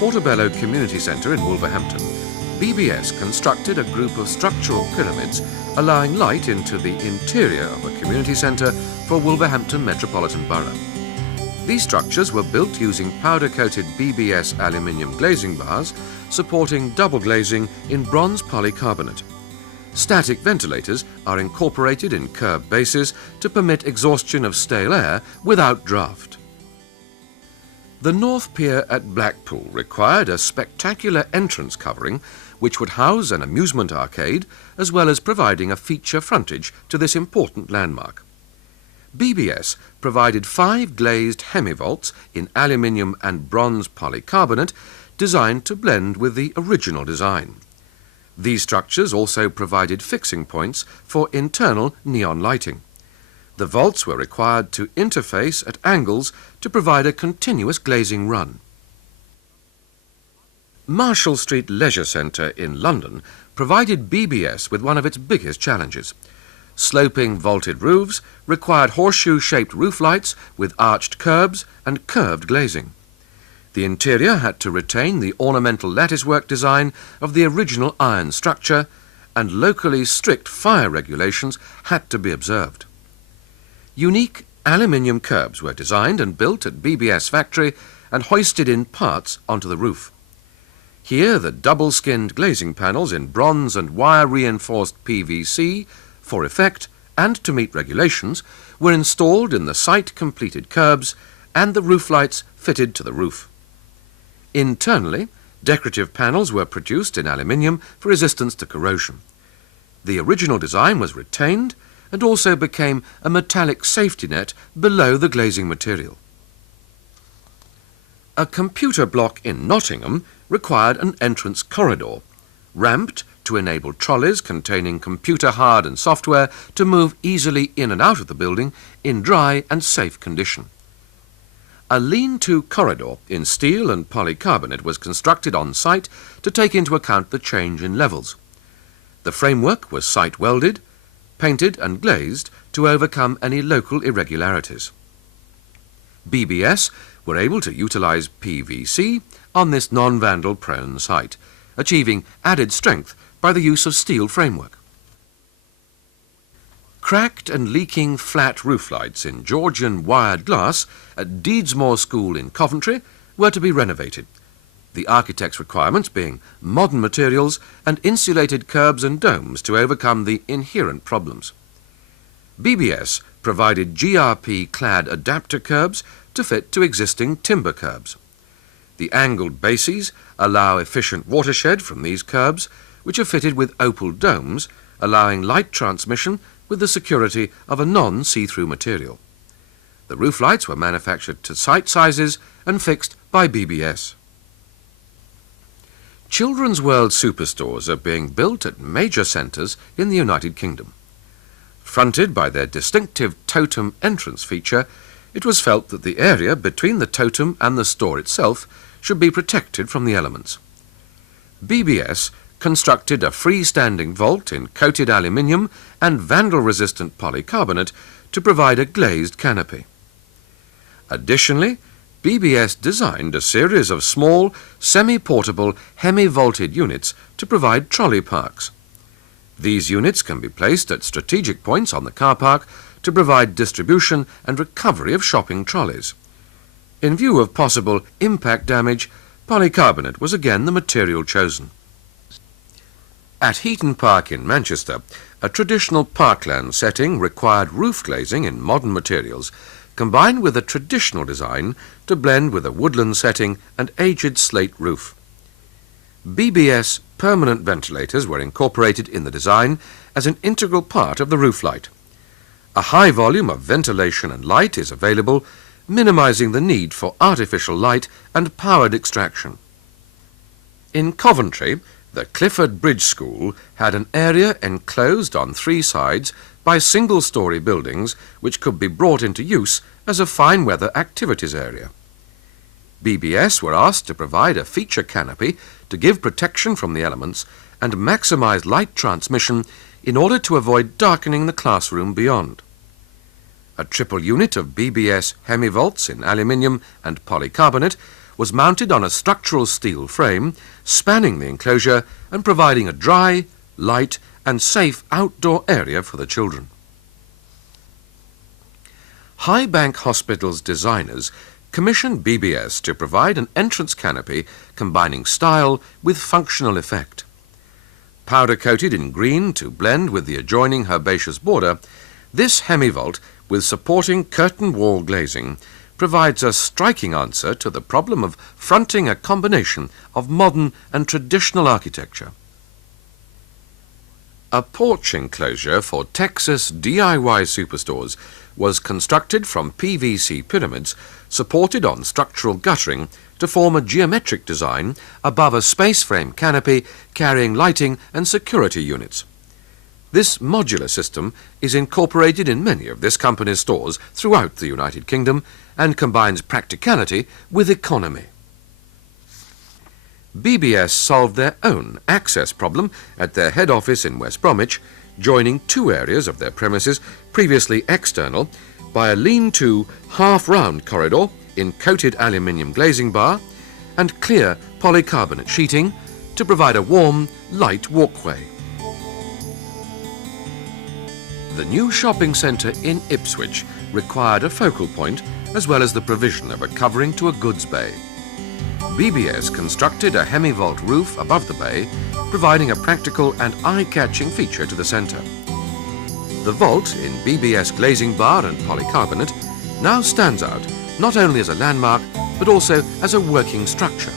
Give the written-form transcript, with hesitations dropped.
Portobello Community Centre in Wolverhampton, BBS constructed a group of structural pyramids allowing light into the interior of a community centre for Wolverhampton Metropolitan Borough. These structures were built using powder-coated BBS aluminium glazing bars supporting double glazing in bronze polycarbonate. Static ventilators are incorporated in curved bases to permit exhaustion of stale air without draft. The North Pier at Blackpool required a spectacular entrance covering which would house an amusement arcade as well as providing a feature frontage to this important landmark. BBS provided 5 glazed hemivolts in aluminium and bronze polycarbonate designed to blend with the original design. These structures also provided fixing points for internal neon lighting. The vaults were required to interface at angles to provide a continuous glazing run. Marshall Street Leisure Centre in London provided BBS with one of its biggest challenges. Sloping vaulted roofs required horseshoe-shaped roof lights with arched curbs and curved glazing. The interior had to retain the ornamental latticework design of the original iron structure, and locally strict fire regulations had to be observed. Unique aluminium curbs were designed and built at BBS factory and hoisted in parts onto the roof. Here the double-skinned glazing panels in bronze and wire-reinforced PVC, for effect and to meet regulations, were installed in the site-completed curbs and the roof lights fitted to the roof. Internally, decorative panels were produced in aluminium for resistance to corrosion. The original design was retained and also became a metallic safety net below the glazing material. A computer block in Nottingham required an entrance corridor, ramped to enable trolleys containing computer hard and software to move easily in and out of the building in dry and safe condition. A lean-to corridor in steel and polycarbonate was constructed on site to take into account the change in levels. The framework was site-welded, painted and glazed to overcome any local irregularities. BBS were able to utilise PVC on this non-vandal prone site, achieving added strength by the use of steel framework. Cracked and leaking flat roof lights in Georgian wired glass at Deedsmore School in Coventry were to be renovated, the architect's requirements being modern materials and insulated curbs and domes to overcome the inherent problems. BBS provided GRP-clad adapter curbs to fit to existing timber curbs. The angled bases allow efficient watershed from these curbs, which are fitted with opal domes, allowing light transmission with the security of a non-see-through material. The roof lights were manufactured to site sizes and fixed by BBS. Children's World superstores are being built at major centres in the United Kingdom. Fronted by their distinctive totem entrance feature, it was felt that the area between the totem and the store itself should be protected from the elements. BBS constructed a freestanding vault in coated aluminium and vandal-resistant polycarbonate to provide a glazed canopy. Additionally, BBS designed a series of small, semi-portable, hemi-vaulted units to provide trolley parks. These units can be placed at strategic points on the car park to provide distribution and recovery of shopping trolleys. In view of possible impact damage, polycarbonate was again the material chosen. At Heaton Park in Manchester, a traditional parkland setting required roof glazing in modern materials, combined with a traditional design to blend with a woodland setting and aged slate roof. BBS permanent ventilators were incorporated in the design as an integral part of the roof light. A high volume of ventilation and light is available, minimizing the need for artificial light and powered extraction. In Coventry, the Clifford Bridge School had an area enclosed on 3 sides by single-storey buildings which could be brought into use as a fine-weather activities area. BBS were asked to provide a feature canopy to give protection from the elements and maximise light transmission in order to avoid darkening the classroom beyond. A triple unit of BBS hemivolts in aluminium and polycarbonate was mounted on a structural steel frame spanning the enclosure and providing a dry, light and safe outdoor area for the children. High Bank Hospital's designers commissioned BBS to provide an entrance canopy combining style with functional effect. Powder-coated in green to blend with the adjoining herbaceous border, this hemivault with supporting curtain wall glazing provides a striking answer to the problem of fronting a combination of modern and traditional architecture. A porch enclosure for Texas DIY superstores was constructed from PVC pyramids supported on structural guttering to form a geometric design above a space frame canopy carrying lighting and security units. This modular system is incorporated in many of this company's stores throughout the United Kingdom and combines practicality with economy. BBS solved their own access problem at their head office in West Bromwich, joining two areas of their premises previously external by a lean-to half-round corridor in coated aluminium glazing bar and clear polycarbonate sheeting to provide a warm, light walkway. The new shopping centre in Ipswich required a focal point as well as the provision of a covering to a goods bay. BBS constructed a hemi-vault roof above the bay, providing a practical and eye-catching feature to the centre. The vault in BBS glazing bar and polycarbonate now stands out not only as a landmark but also as a working structure.